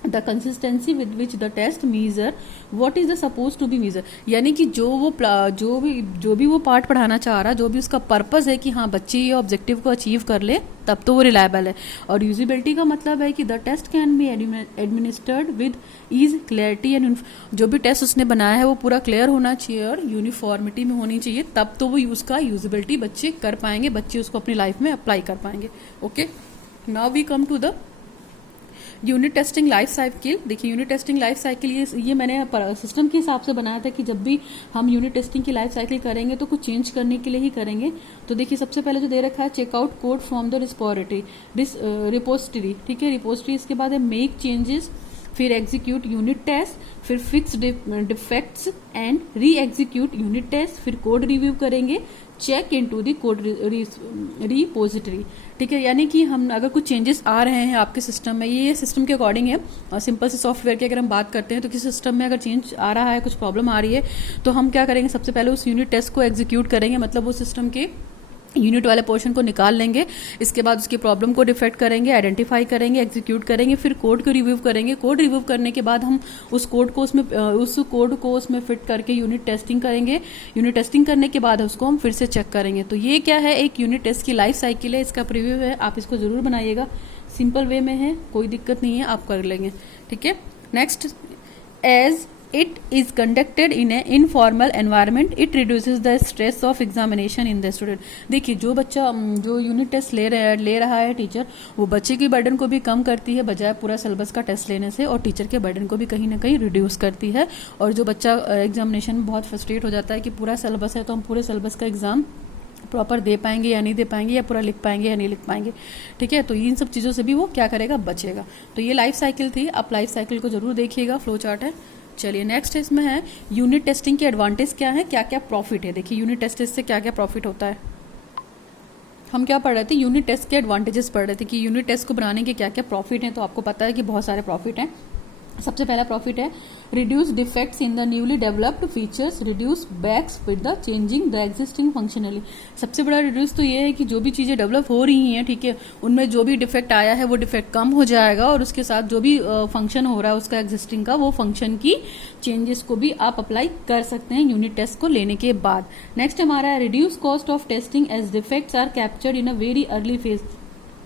the consistency with which the test measure what is the suppose to be measure, यानी कि जो भी वो पार्ट पढ़ाना चाह रहा, जो भी उसका पर्पस है कि हाँ बच्चे ये ऑब्जेक्टिव को अचीव कर ले, तब तो वो रिलायबल है। और यूजिबिलिटी का मतलब है कि the test can be administered with ease, clarity and, जो भी टेस्ट उसने बनाया है वो पूरा क्लियर होना चाहिए और यूनिफॉर्मिटी में होनी चाहिए, तब तो वो उसका यूजिबिलिटी बच्चे कर पाएंगे, बच्चे उसको अपनी लाइफ में अप्लाई कर पाएंगे। Okay, now we come to the unit testing life cycle. देखिए यूनिट टेस्टिंग लाइफ साइकिल ये मैंने सिस्टम के हिसाब से बनाया था कि जब भी हम यूनिट टेस्टिंग की लाइफ साइकिल करेंगे तो कुछ चेंज करने के लिए ही करेंगे। तो देखिए सबसे पहले जो दे रखा है, checkout code from the repository, ठीक है, रिपोजिटरी, इसके बाद है मेक चेंजेस, फिर एग्जीक्यूट यूनिट टेस्ट, फिर fix defects and re execute unit test, फिर कोड रिव्यू करेंगे, check into the code repository, ठीक है। यानी कि हम अगर कुछ चेंजेस आ रहे हैं आपके सिस्टम में, ये सिस्टम के अकॉर्डिंग है, और सिंपल से सॉफ्टवेयर की अगर हम बात करते हैं तो किसी सिस्टम में अगर चेंज आ रहा है, कुछ प्रॉब्लम आ रही है, तो हम क्या करेंगे, सबसे पहले उस यूनिट टेस्ट को एग्जीक्यूट करेंगे, मतलब उस सिस्टम के यूनिट वाले पोर्शन को निकाल लेंगे, इसके बाद उसकी प्रॉब्लम को डिफेक्ट करेंगे, आइडेंटिफाई करेंगे, एग्जीक्यूट करेंगे, फिर कोड को रिव्यू करेंगे। कोड रिव्यू करने के बाद हम उस कोड को उसमें फिट करके यूनिट टेस्टिंग करेंगे। यूनिट टेस्टिंग करने के बाद उसको हम फिर से चेक करेंगे। तो ये क्या है, एक यूनिट टेस्ट की लाइफ साइकिल है, इसका प्रीव्यू है, आप इसको जरूर बनाइएगा, सिंपल वे में है, कोई दिक्कत नहीं है, आप कर लेंगे, ठीक है। Next, as it is conducted in a informal environment, it reduces the stress of examination in the student। देखिए जो बच्चा जो यूनिट टेस्ट ले रहा है टीचर, वो बच्चे की बर्डन को भी कम करती है बजाय पूरा सिलेबस का टेस्ट लेने से, और टीचर के बर्डन को भी कहीं ना कहीं रिड्यूस करती है। और जो बच्चा एग्जामिनेशन में बहुत फ्रस्ट्रेट हो जाता है कि पूरा सिलेबस है तो हम पूरे सिलेबस का एग्जाम प्रॉपर दे पाएंगे या नहीं दे पाएंगे, या पूरा लिख पाएंगे या नहीं लिख पाएंगे, ठीक है। तो इन सब चीज़ों से भी वो क्या करेगा, बचेगा। तो ये लाइफ साइकिल थी, आप लाइफ साइकिल को जरूर देखिएगा, फ्लो चार्ट है। चलिए नेक्स्ट इसमें है यूनिट टेस्टिंग के एडवांटेज क्या है, क्या क्या प्रॉफिट है। देखिए यूनिट टेस्ट से क्या क्या प्रॉफिट होता है। हम क्या पढ़ रहे थे, यूनिट टेस्ट के एडवांटेजेस पढ़ रहे थे कि यूनिट टेस्ट को बनाने के क्या क्या प्रॉफिट हैं। तो आपको पता है कि बहुत सारे प्रॉफिट हैं। सबसे पहला प्रॉफिट है reduce defects in the newly developed features, reduce bugs with the changing the existing functionally. सबसे बड़ा रिड्यूस तो ये है कि जो भी चीज़ें डेवलप हो रही हैं, ठीक है, उनमें जो भी डिफेक्ट आया है वो डिफेक्ट कम हो जाएगा, और उसके साथ जो भी फंक्शन हो रहा है उसका एग्जिस्टिंग का, वो फंक्शन की चेंजेस को भी आप अप्लाई कर सकते हैं यूनिट टेस्ट को लेने के बाद। नेक्स्ट हमारा है reduce cost of testing as defects are captured in a very early phase.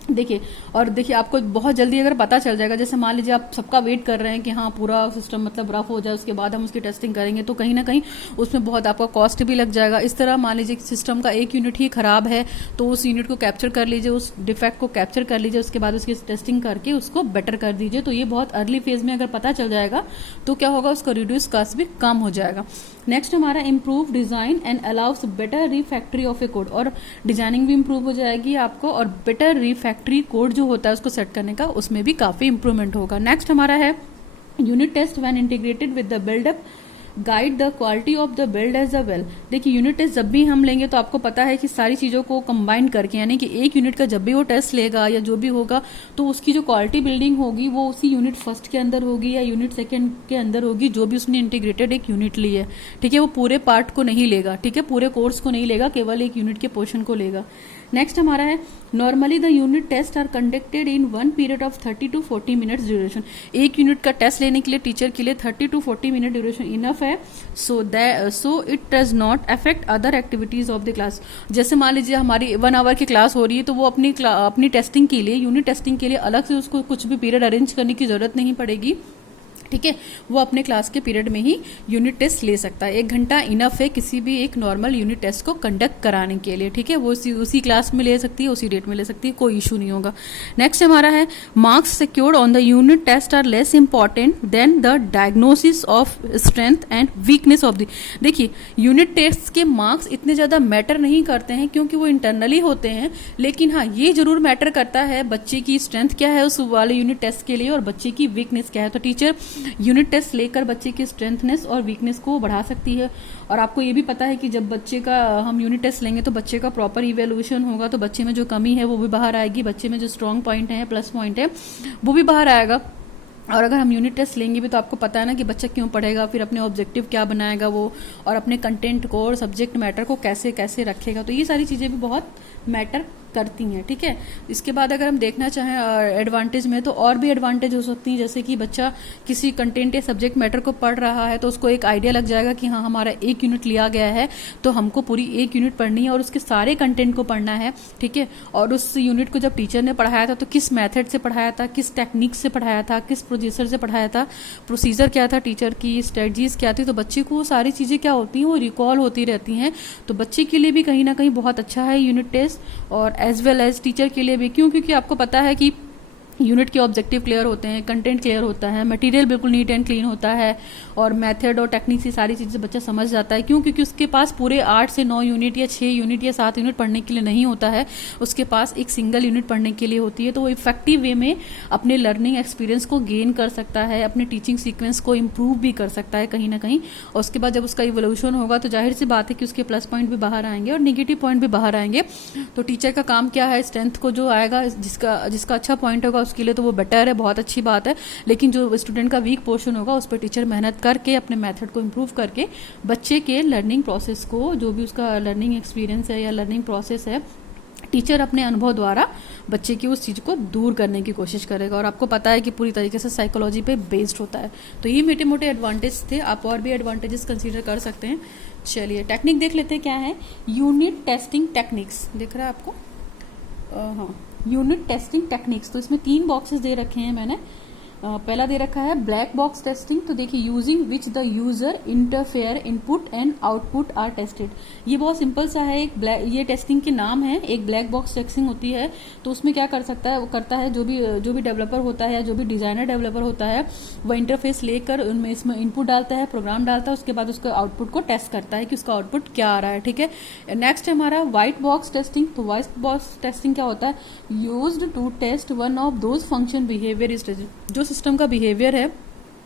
देखिए, और देखिए आपको बहुत जल्दी अगर पता चल जाएगा, जैसे मान लीजिए आप सबका वेट कर रहे हैं कि हाँ पूरा सिस्टम मतलब रफ हो जाए उसके बाद हम उसकी टेस्टिंग करेंगे, तो कहीं ना कहीं उसमें बहुत आपका कॉस्ट भी लग जाएगा। इस तरह मान लीजिए सिस्टम का एक यूनिट ही खराब है तो उस यूनिट को कैप्चर कर लीजिए, उस डिफेक्ट को कैप्चर कर लीजिए, उसके बाद उसकी टेस्टिंग करके उसको बेटर कर दीजिए। तो ये बहुत अर्ली फेज में अगर पता चल जाएगा तो क्या होगा, उसका रिड्यूस कास्ट भी कम हो जाएगा। नेक्स्ट हमारा improve design and allow us better refractory of A code, और डिजाइनिंग भी इम्प्रूव हो जाएगी आपको, और बेटर रिफैक्ट्री कोड जो होता है उसको सेट करने का उसमें भी काफी इंप्रूवमेंट होगा। नेक्स्ट हमारा है unit test when integrated with the buildup guide the quality of the build as a well. देखिए यूनिट टेस्ट जब भी हम लेंगे तो आपको पता है कि सारी चीज़ों को कंबाइन करके, यानी कि एक यूनिट का जब भी वो टेस्ट लेगा या जो भी होगा तो उसकी जो क्वालिटी बिल्डिंग होगी वो उसी यूनिट फर्स्ट के अंदर होगी या यूनिट सेकंड के अंदर होगी, जो भी उसने इंटीग्रेटेड एक यूनिट ली है। ठीक है, वो पूरे पार्ट को नहीं लेगा, ठीक है, पूरे कोर्स को नहीं लेगा, केवल एक यूनिट के पोर्शन को लेगा। नेक्स्ट हमारा है normally the unit test are conducted in one period of 30 to 40 minutes duration. एक यूनिट का टेस्ट लेने के लिए टीचर के लिए 30 to 40 मिनट ड्यूरेशन इनफ है। So it does not affect other activities of the class. जैसे मान लीजिए हमारी 1 आवर की क्लास हो रही है तो वो अपनी टेस्टिंग के लिए, यूनिट टेस्टिंग के लिए अलग से उसको कुछ भी पीरियड अरेंज करने की जरूरत नहीं पड़ेगी। ठीक है, वो अपने क्लास के पीरियड में ही यूनिट टेस्ट ले सकता है। 1 घंटा इनफ है किसी भी एक नॉर्मल यूनिट टेस्ट को कंडक्ट कराने के लिए। ठीक है, वो उसी क्लास में ले सकती है, उसी डेट में ले सकती है, कोई इशू नहीं होगा। नेक्स्ट हमारा है marks secured on the unit test are less important than the diagnosis of strength and weakness of the. देखिए यूनिट टेस्ट के मार्क्स इतने ज्यादा मैटर नहीं करते हैं क्योंकि वो इंटरनली होते हैं, लेकिन हाँ ये जरूर मैटर करता है बच्चे की स्ट्रेंथ क्या है उस वाले यूनिट टेस्ट के लिए और बच्चे की वीकनेस क्या है। तो टीचर यूनिट टेस्ट लेकर बच्चे की स्ट्रेंथनेस और वीकनेस को बढ़ा सकती है। और आपको ये भी पता है कि जब बच्चे का हम यूनिट टेस्ट लेंगे तो बच्चे का प्रॉपर इवेल्यूएशन होगा, तो बच्चे में जो कमी है वो भी बाहर आएगी, बच्चे में जो स्ट्रांग पॉइंट है, प्लस पॉइंट है, वो भी बाहर आएगा। और अगर हम यूनिट टेस्ट लेंगे भी तो आपको पता है ना कि बच्चा क्यों पढ़ेगा, फिर अपने ऑब्जेक्टिव क्या बनाएगा वो, और अपने कंटेंट को और सब्जेक्ट मैटर को कैसे कैसे रखेगा। तो ये सारी चीज़ें भी बहुत मैटर करती हैं। ठीक है, इसके बाद अगर हम देखना चाहें एडवांटेज में तो और भी एडवांटेज हो सकती हैं, जैसे कि बच्चा किसी कंटेंट या सब्जेक्ट मैटर को पढ़ रहा है तो उसको एक आइडिया लग जाएगा कि हाँ हमारा एक यूनिट लिया गया है तो हमको पूरी एक यूनिट पढ़नी है और उसके सारे कंटेंट को पढ़ना है। ठीक है, और उस यूनिट को जब टीचर ने पढ़ाया था तो किस मेथड से पढ़ाया था, किस टेक्निक से पढ़ाया था, किस प्रोसीजर से पढ़ाया था, प्रोसीजर क्या था टीचर की, स्ट्रेटजीज क्या थी, तो बच्चे को वो सारी चीज़ें क्या होती हैं वो रिकॉल होती रहती हैं। तो बच्चे के लिए भी कहीं ना कहीं बहुत अच्छा है यूनिट टेस्ट, और एज वेल एज टीचर के लिए भी। क्यों? क्योंकि आपको पता है कि यूनिट के ऑब्जेक्टिव क्लियर होते हैं, कंटेंट क्लियर होता है, मटेरियल बिल्कुल नीट एंड क्लीन होता है, और मेथड और टेक्निक से सारी चीज़ें बच्चा समझ जाता है। क्यों? क्योंकि उसके पास पूरे 8 से 9 यूनिट या 6 यूनिट या 7 यूनिट पढ़ने के लिए नहीं होता है, उसके पास एक सिंगल यूनिट पढ़ने के लिए होती है। तो वो इफेक्टिव वे में अपने लर्निंग एक्सपीरियंस को गेन कर सकता है, अपने टीचिंग सीक्वेंस को इम्प्रूव भी कर सकता है कहीं ना कहीं। और उसके बाद जब उसका इवोल्यूशन होगा तो जाहिर सी बात है कि उसके प्लस पॉइंट भी बाहर आएंगे और निगेटिव पॉइंट भी बाहर आएंगे। तो टीचर का काम क्या है, स्ट्रेंथ को जो आएगा, जिसका अच्छा पॉइंट होगा उसके लिए तो वो बेटर है, बहुत अच्छी बात है। लेकिन जो स्टूडेंट का वीक पोर्शन होगा उस पर टीचर मेहनत करके अपने मेथड को इम्प्रूव करके बच्चे के लर्निंग प्रोसेस को, जो भी उसका लर्निंग एक्सपीरियंस है या लर्निंग प्रोसेस है, टीचर अपने अनुभव द्वारा बच्चे की उस चीज़ को दूर करने की कोशिश करेगा। और आपको पता है कि पूरी तरीके से साइकोलॉजी पे बेस्ड होता है। तो ये मोटे मोटे एडवांटेज थे, आप और भी एडवांटेजेस कंसीडर कर सकते हैं। चलिए टेक्निक देख लेते हैं क्या है। यूनिट टेस्टिंग टेक्निक्स दिख रहा है आपको? हाँ, यूनिट टेस्टिंग टेक्निक्स। तो इसमें 3 बॉक्सेस दे रखे हैं मैंने। पहला दे रखा है ब्लैक बॉक्स टेस्टिंग। तो देखिए using which the user interfere input and output are tested. ये बहुत सिंपल सा है, ये टेस्टिंग के नाम है। एक ब्लैक बॉक्स टेस्टिंग होती है तो उसमें क्या कर सकता है, वो करता है जो भी डेवलपर होता है, जो भी डिजाइनर डेवलपर होता है, वो इंटरफेस लेकर उनमें इसमें इनपुट डालता है, प्रोग्राम डालता है, उसके बाद उसके आउटपुट को टेस्ट करता है कि उसका आउटपुट क्या आ रहा है। ठीक है, नेक्स्ट है हमारा व्हाइट बॉक्स टेस्टिंग। तो व्हाइट बॉक्स टेस्टिंग क्या होता है, used to test one of those function behaviour is, जो सिस्टम का बिहेवियर है,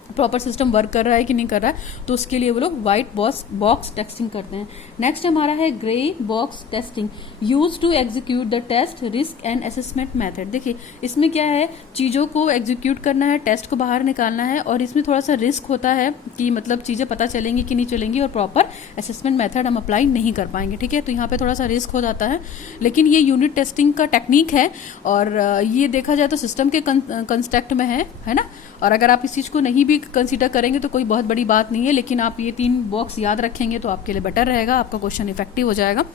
प्रॉपर सिस्टम वर्क कर रहा है कि नहीं कर रहा है, तो उसके लिए वो लोग व्हाइट बॉक्स टेस्टिंग करते हैं। नेक्स्ट हमारा है grey box testing, use to execute the test risk and assessment method. देखिए इसमें क्या है, चीजों को एग्जीक्यूट करना है, टेस्ट को बाहर निकालना है, और इसमें थोड़ा सा रिस्क होता है कि मतलब चीजें पता चलेंगी कि नहीं चलेंगी, और प्रॉपर असेसमेंट मेथड हम अप्लाई नहीं कर पाएंगे। ठीक है, तो यहाँ पे थोड़ा सा रिस्क हो जाता है, लेकिन ये यूनिट टेस्टिंग का टेक्निक है, और ये देखा जाए तो सिस्टम के कंस्ट्रक्ट में है ना। और अगर आप इस चीज को नहीं भी कंसीडर करेंगे तो कोई बहुत बड़ी बात नहीं है, लेकिन आप ये 3 बॉक्स याद रखेंगे तो आपके लिए बेटर रहेगा, आपका क्वेश्चन इफेक्टिव हो जाएगा।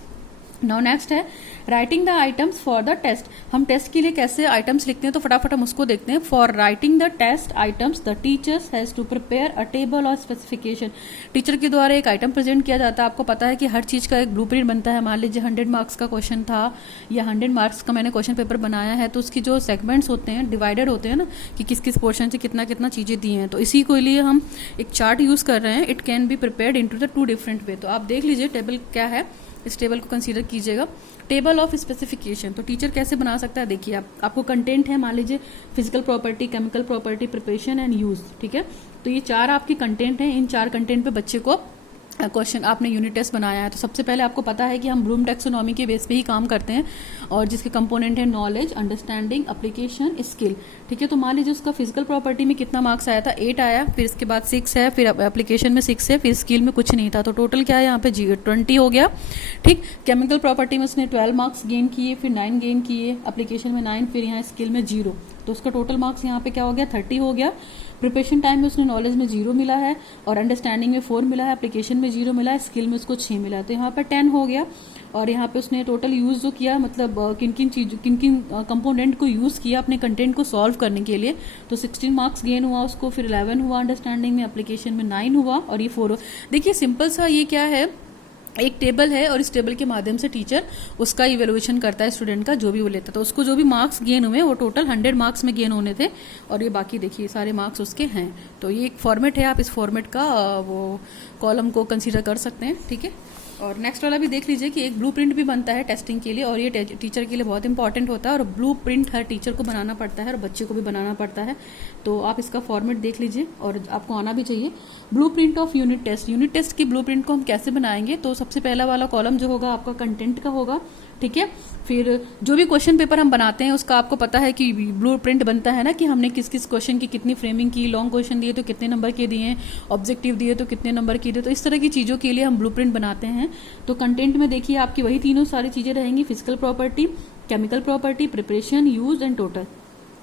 नाउ नेक्स्ट है writing the items for the test. हम टेस्ट के लिए कैसे आइटम्स लिखते हैं, तो फटाफट हम उसको देखते हैं। For writing the test items the teachers has to prepare a table और स्पेसिफिकेशन। टीचर के द्वारा एक आइटम प्रेजेंट किया जाता है। आपको पता है कि हर चीज का एक ब्लूप्रिंट बनता है। मान लीजिए 100 मार्क्स का क्वेश्चन था या 100 मार्क्स का मैंने क्वेश्चन पेपर बनाया है, तो उसकी जो सेगमेंट्स होते हैं डिवाइडेड होते हैं ना, कि किस किस पोर्शन से कितना कितना चीजें दी हैं, तो इसी के लिए हम एक चार्ट यूज कर रहे हैं। It can be prepared into the 2 different way. तो आप देख लीजिए टेबल क्या है, इस टेबल को कंसीडर कीजिएगा। टेबल ऑफ स्पेसिफिकेशन, तो टीचर कैसे बना सकता है, देखिए आपको कंटेंट है, मान लीजिए physical property, chemical property, preparation and use, ठीक है। तो ये 4 आपके कंटेंट हैं। इन 4 कंटेंट पे बच्चे को क्वेश्चन आपने यूनिट टेस्ट बनाया है। तो सबसे पहले आपको पता है कि हम ब्लूम टैक्सोनॉमी के बेस पे ही काम करते हैं, और जिसके कंपोनेंट है नॉलेज, अंडरस्टैंडिंग, एप्लीकेशन, स्किल, ठीक है। तो मान लीजिए उसका फिजिकल प्रॉपर्टी में कितना मार्क्स आया था, 8 आया, फिर इसके बाद 6 है, फिर एप्लीकेशन में 6 है, फिर स्किल में कुछ नहीं था, तो टोटल क्या है यहाँ पे 20 हो गया, ठीक। केमिकल प्रॉपर्टी में उसने 12 मार्क्स गेन किए, फिर 9 गेन किए, एप्लीकेशन में 9, फिर यहाँ स्किल में 0, तो उसका टोटल मार्क्स यहाँ पे क्या हो गया, 30 हो गया। प्रिपरेशन टाइम में उसने नॉलेज में 0 मिला है, और अंडरस्टैंडिंग में 4 मिला है, एप्लीकेशन में 0 मिला है, स्किल में उसको 6 मिला है, तो यहाँ पर 10 हो गया। और यहाँ पे उसने टोटल यूज जो किया, मतलब किन किन कंपोनेंट को यूज किया अपने कंटेंट को सॉल्व करने के लिए, तो 16 मार्क्स गेन हुआ उसको, फिर 11 हुआ अंडरस्टैंडिंग में, एप्लीकेशन में 9 हुआ, और ये 4 देखिए सिंपल सा ये क्या है, एक टेबल है, और इस टेबल के माध्यम से टीचर उसका इवेल्युएशन करता है स्टूडेंट का, जो भी वो लेता है। तो उसको जो भी मार्क्स गेन हुए वो टोटल 100 मार्क्स में गेन होने थे, और ये बाकी देखिए सारे मार्क्स उसके हैं। तो ये एक फॉर्मेट है, आप इस फॉर्मेट का वो कॉलम को कंसीडर कर सकते हैं, ठीक है। और नेक्स्ट वाला भी देख लीजिए कि एक ब्लूप्रिंट भी बनता है टेस्टिंग के लिए, और ये टीचर के लिए बहुत इंपॉर्टेंट होता है, और ब्लूप्रिंट हर टीचर को बनाना पड़ता है और बच्चे को भी बनाना पड़ता है। तो आप इसका फॉर्मेट देख लीजिए, और आपको आना भी चाहिए। Blueprint of unit test, unit test की ब्लूप्रिंट को हम कैसे बनाएंगे, तो सबसे पहला वाला कॉलम जो होगा आपका कंटेंट का होगा, ठीक है। फिर जो भी क्वेश्चन पेपर हम बनाते हैं उसका आपको पता है कि ब्लूप्रिंट बनता है ना, कि हमने किस किस क्वेश्चन की कितनी फ्रेमिंग की, लॉन्ग क्वेश्चन दिए तो कितने नंबर के दिए, ऑब्जेक्टिव दिए तो कितने नंबर के दिए, तो इस तरह की चीज़ों के लिए हम ब्लूप्रिंट बनाते हैं। तो कंटेंट में देखिए आपकी वही तीनों सारी चीज़ें रहेंगी, physical property, chemical property, preparation, use and total.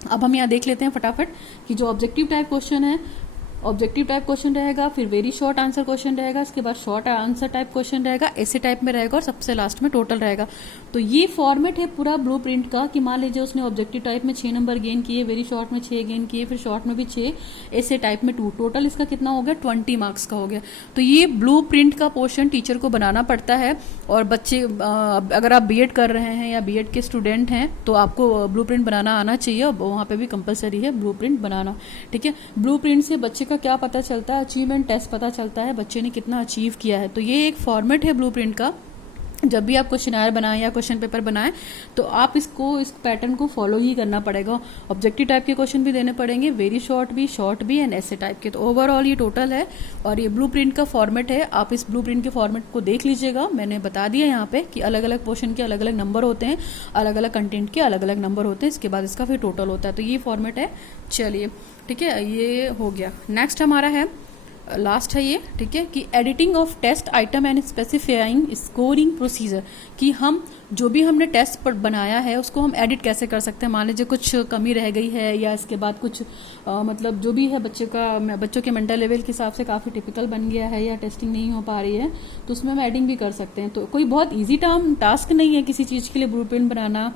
अब हम यहाँ देख लेते हैं फटाफट कि जो ऑब्जेक्टिव टाइप क्वेश्चन है, ऑब्जेक्टिव टाइप क्वेश्चन रहेगा, फिर वेरी शॉर्ट आंसर क्वेश्चन रहेगा, इसके बाद शॉर्ट आंसर टाइप क्वेश्चन रहेगा, ऐसे टाइप में रहेगा, और सबसे लास्ट में टोटल रहेगा। तो ये फॉर्मेट है पूरा ब्लूप्रिंट का, कि मान लीजिए उसने ऑब्जेक्टिव टाइप में 6 नंबर गेन किए, वेरी शॉर्ट में 6 गेन किए, फिर शॉर्ट में भी 6, ऐसे टाइप में 2, टोटल इसका कितना हो गया, 20 मार्क्स का हो गया। तो ये ब्लूप्रिंट का पोर्शन टीचर को बनाना पड़ता है, और बच्चे अगर आप बीएड कर रहे हैं या बीएड के स्टूडेंट हैं तो आपको ब्लूप्रिंट बनाना आना चाहिए, और वहाँ पे भी कंपलसरी है ब्लूप्रिंट बनाना, ठीक है। ब्लूप्रिंट से बच्चे का क्या पता चलता है, अचीवमेंट टेस्ट पता चलता है, बच्चे ने कितना अचीव किया है। तो ये एक फॉर्मेट है ब्लूप्रिंट का। जब भी आप क्वेश्चनर बनाएं या क्वेश्चन पेपर बनाएं तो आप इस पैटर्न को फॉलो ही करना पड़ेगा। ऑब्जेक्टिव टाइप के क्वेश्चन भी देने पड़ेंगे, वेरी शॉर्ट भी एंड ऐसे टाइप के। तो ओवरऑल ये टोटल है, और ये ब्लूप्रिंट का फॉर्मेट है। आप इस ब्लूप्रिंट के फॉर्मेट को देख लीजिएगा, मैंने बता दिया यहाँ पे कि अलग अलग पोर्शन के अलग अलग नंबर होते हैं, अलग अलग कंटेंट के अलग अलग नंबर होते हैं, इसके बाद इसका फिर टोटल होता है। तो ये फॉर्मेट है, चलिए ठीक है, ये हो गया। नेक्स्ट हमारा है, लास्ट है ये, ठीक है, कि editing of test item and specifying scoring procedure, कि हम जो भी हमने टेस्ट पर बनाया है उसको हम एडिट कैसे कर सकते हैं। मान लीजिए कुछ कमी रह गई है, या इसके बाद कुछ मतलब जो भी है बच्चों के मेंटल लेवल के हिसाब से काफ़ी टिपिकल बन गया है, या टेस्टिंग नहीं हो पा रही है, तो उसमें हम एडिंग भी कर सकते हैं। तो कोई बहुत ईजी टास्क नहीं है किसी चीज़ के लिए ब्लूप्रिंट बनाना,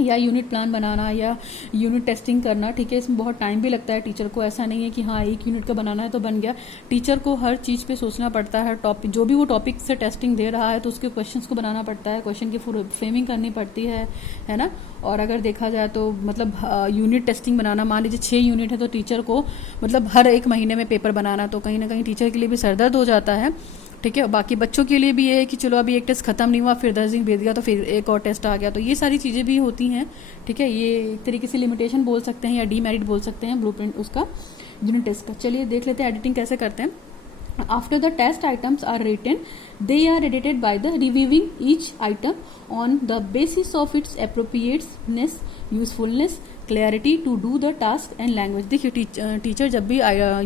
या यूनिट प्लान बनाना, या यूनिट टेस्टिंग करना, ठीक है। इसमें बहुत टाइम भी लगता है टीचर को, ऐसा नहीं है कि हाँ 1 यूनिट का बनाना है तो बन गया। टीचर को हर चीज़ पे सोचना पड़ता है, टॉपिक जो भी वो टॉपिक से टेस्टिंग दे रहा है तो उसके क्वेश्चंस को बनाना पड़ता है, क्वेश्चन की फ्रेमिंग करनी पड़ती है ना। और अगर देखा जाए तो मतलब यूनिट टेस्टिंग बनाना, मान लीजिए 6 यूनिट है तो टीचर को मतलब हर 1 महीने में पेपर बनाना, तो कहीं ना कहीं टीचर के लिए भी सरदर्द हो जाता है, ठीक है। बाकी बच्चों के लिए भी ये है कि चलो अभी एक टेस्ट खत्म नहीं हुआ, फिर 10 दिन बीत गया तो फिर एक और टेस्ट आ गया, तो ये सारी चीज़ें भी होती हैं, ठीक है। ये एक तरीके से लिमिटेशन बोल सकते हैं या डीमेरिट बोल सकते हैं ब्लूप्रिंट उसका, यूनिट टेस्ट का। चलिए देख लेते हैं एडिटिंग कैसे करते हैं। After the test items are written, they are edited by the reviewing each item on the basis of its appropriateness, usefulness, clarity to do the task and language. देखिए teacher जब भी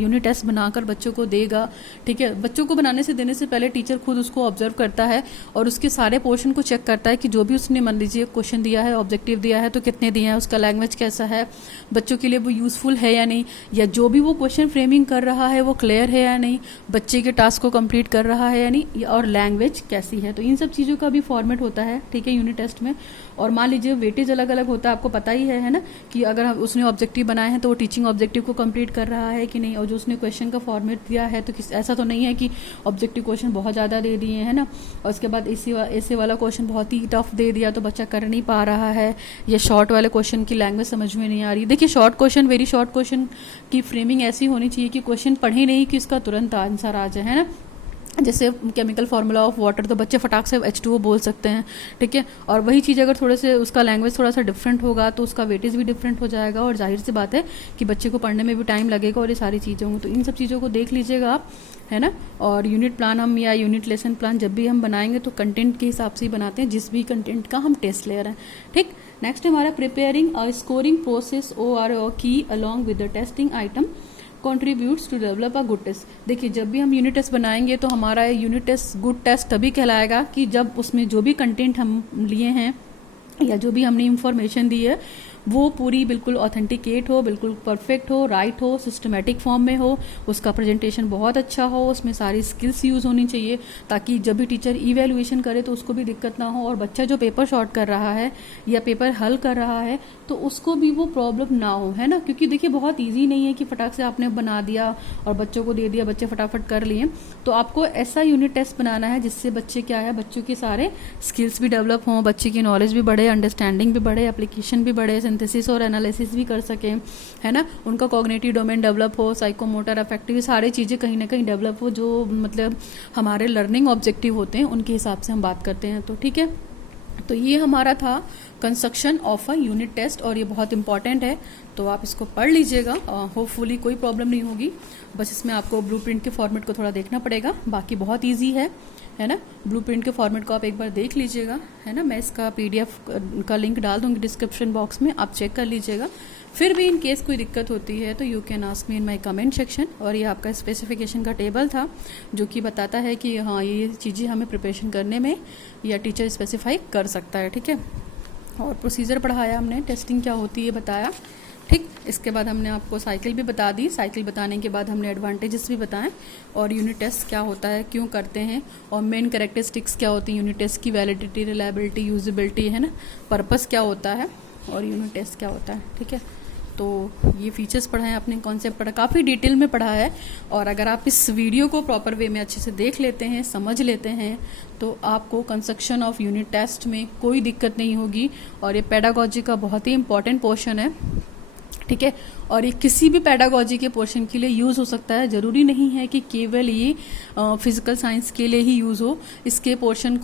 यूनिट टेस्ट बनाकर बच्चों को देगा, ठीक है, बच्चों को बनाने से देने से पहले टीचर खुद उसको ऑब्जर्व करता है और उसके सारे पोर्शन को चेक करता है कि जो भी उसने मान लीजिए क्वेश्चन दिया है, ऑब्जेक्टिव दिया है तो कितने दिए हैं, उसका लैंग्वेज कैसा है, बच्चों के लिए वो यूजफुल है या नहीं, या जो भी वो क्वेश्चन फ्रेमिंग कर रहा है वो क्लियर है या नहीं, बच्चे के टास्क को कंप्लीट कर रहा है या नहीं, और लैंग्वेज कैसी है। तो इन सब चीज़ों का भी फॉर्मेट होता है, ठीक है, यूनिट टेस्ट में। और मान लीजिए वेटेज अलग अलग होता है, आपको पता ही है ना, कि अगर उसने ऑब्जेक्टिव बनाए हैं तो वो टीचिंग ऑब्जेक्टिव को कंप्लीट कर रहा है कि नहीं, और जो उसने क्वेश्चन का फॉर्मेट दिया है तो ऐसा तो नहीं है कि ऑब्जेक्टिव क्वेश्चन बहुत ज़्यादा दे दिए हैं ना, और उसके बाद ऐसे वाला क्वेश्चन बहुत ही टफ दे दिया तो बच्चा कर नहीं पा रहा है, या शॉर्ट वाले क्वेश्चन की लैंग्वेज समझ में नहीं आ रही। देखिए short question, very short question की फ्रेमिंग ऐसी होनी चाहिए कि क्वेश्चन पढ़े नहीं कि इसका तुरंत आंसर आ जाए, है ना। जैसे केमिकल फार्मूला ऑफ वाटर तो बच्चे फटाक से H2O बोल सकते हैं, ठीक है, और वही चीज़ अगर थोड़े से उसका लैंग्वेज थोड़ा सा डिफरेंट होगा तो उसका वेटेज भी डिफरेंट हो जाएगा, और जाहिर सी बात है कि बच्चे को पढ़ने में भी टाइम लगेगा और ये सारी चीज़ें होंगी। तो इन सब चीज़ों को देख लीजिएगा आप, है ना। और यूनिट प्लान हम या यूनिट लेसन प्लान जब भी हम बनाएंगे तो कंटेंट के हिसाब से ही बनाते हैं, जिस भी कंटेंट का हम टेस्ट ले रहे हैं, ठीक। नेक्स्ट हमारा preparing a scoring process OR key along with the testing item contributes to develop a good test. देखिए जब भी हम यूनिट टेस्ट बनाएंगे तो हमारा यूनिट टेस्ट गुड टेस्ट तभी कहलाएगा कि जब उसमें जो भी कंटेंट हम लिए हैं या जो भी हमने इंफॉर्मेशन दी है वो पूरी बिल्कुल ऑथेंटिकेट हो, बिल्कुल परफेक्ट हो, राइट हो, सिस्टमेटिक फॉर्म में हो, उसका प्रेजेंटेशन बहुत अच्छा हो, उसमें सारी स्किल्स यूज़ होनी चाहिए, ताकि जब भी टीचर इवैल्यूएशन करे तो उसको भी दिक्कत ना हो, और बच्चा जो पेपर शॉर्ट कर रहा है या पेपर हल कर रहा है तो उसको भी वो प्रॉब्लम ना हो, है ना। क्योंकि देखिए बहुत ईजी नहीं है कि फटाक से आपने बना दिया और बच्चों को दे दिया, बच्चे फटाफट कर लिए। तो आपको ऐसा यूनिट टेस्ट बनाना है जिससे बच्चे क्या है, बच्चों के सारे स्किल्स भी डेवलप हों, बच्चे की नॉलेज भी बढ़े, अंडरस्टैंडिंग भी बढ़े, एप्लीकेशन भी बढ़े, सिंथेसिस और एनालिसिस भी कर सकें, है ना, उनका कॉग्निटिव डोमेन डेवलप हो, साइकोमोटर, अफेक्टिव, सारी चीज़ें कहीं ना कहीं डेवलप हो, जो मतलब हमारे लर्निंग ऑब्जेक्टिव होते हैं उनके हिसाब से हम बात करते हैं। तो ठीक है, तो ये हमारा था construction of a unit test, और ये बहुत इंपॉर्टेंट है, तो आप इसको पढ़ लीजिएगा, होपफुली कोई प्रॉब्लम नहीं होगी। बस इसमें आपको ब्लूप्रिंट के फॉर्मेट को थोड़ा देखना पड़ेगा, बाकी बहुत ईजी है ना। ब्लूप्रिंट के फॉर्मेट को आप एक बार देख लीजिएगा, है ना। मैं इसका PDF का लिंक डाल दूंगी डिस्क्रिप्शन बॉक्स में, आप चेक कर लीजिएगा। फिर भी इन केस कोई दिक्कत होती है तो you can ask me in my comment section. और ये आपका स्पेसिफिकेशन का टेबल था जो कि बताता है कि हाँ ये चीज़ें हमें प्रिपरेशन करने में या टीचर स्पेसिफाई कर सकता है, ठीक है। और प्रोसीजर पढ़ाया हमने, टेस्टिंग क्या होती है बताया, ठीक। इसके बाद हमने आपको साइकिल भी बता दी, साइकिल बताने के बाद हमने एडवांटेजेस भी बताएं, और यूनिट टेस्ट क्या होता है, क्यों करते हैं, और मेन कैरेक्टरिस्टिक्स क्या होती हैं यूनिट टेस्ट की, वैलिडिटी, रिलायबिलिटी, यूजिबिलिटी, है ना, पर्पस क्या होता है और यूनिट टेस्ट क्या होता है, ठीक है। तो ये फीचर्स पढ़ाएं आपने, कॉन्सेप्ट पढ़ा, काफ़ी डिटेल में पढ़ा है। और अगर आप इस वीडियो को प्रॉपर वे में अच्छे से देख लेते हैं, समझ लेते हैं, तो आपको कंस्ट्रक्शन ऑफ यूनिट टेस्ट में कोई दिक्कत नहीं होगी। और ये पेडागोजी का बहुत ही इंपॉर्टेंट पोर्शन है, ठीक है। और ये किसी भी पेडागोजी के पोर्शन के लिए यूज़ हो सकता है, ज़रूरी नहीं है कि केवल ये फिजिकल साइंस के लिए ही यूज़ हो। इसके पोर्शन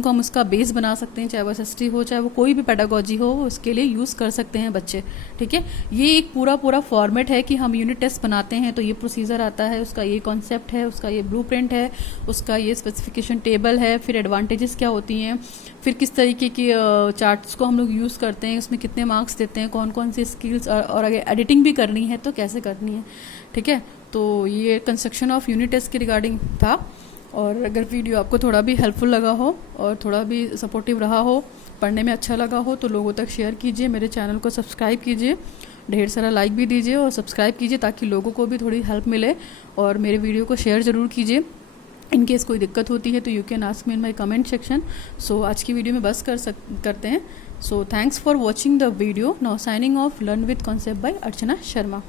को हम उसका बेस बना सकते हैं, चाहे वो SST हो, चाहे वो कोई भी पेडागोजी हो, उसके लिए यूज़ कर सकते हैं बच्चे, ठीक है। ये एक पूरा फॉर्मेट है कि हम यूनिट टेस्ट बनाते हैं तो ये प्रोसीजर आता है, उसका ये कॉन्सेप्ट है, उसका ये ब्लूप्रिंट है, उसका ये स्पेसिफिकेशन टेबल है, फिर एडवांटेजेस क्या होती हैं, फिर किस तरीके की चार्ट्स को हम लोग यूज़ करते हैं, उसमें कितने मार्क्स देते हैं, कौन कौन सी स्किल्स, और अगर एडिटिंग भी करनी है तो कैसे करनी है, ठीक है। तो ये कंस्ट्रक्शन ऑफ यूनिट टेस्ट के रिगार्डिंग था। और अगर वीडियो आपको थोड़ा भी हेल्पफुल लगा हो और थोड़ा भी सपोर्टिव रहा हो, पढ़ने में अच्छा लगा हो, तो लोगों तक शेयर कीजिए, मेरे चैनल को सब्सक्राइब कीजिए, ढेर सारा लाइक भी दीजिए और सब्सक्राइब कीजिए ताकि लोगों को भी थोड़ी हेल्प मिले। और मेरे वीडियो को शेयर ज़रूर कीजिए। इन केस कोई दिक्कत होती है तो you can ask me in my comment section. So आज की वीडियो में बस करते हैं। So thanks for watching the video. Now signing off, learn with concept by Archana Sharma.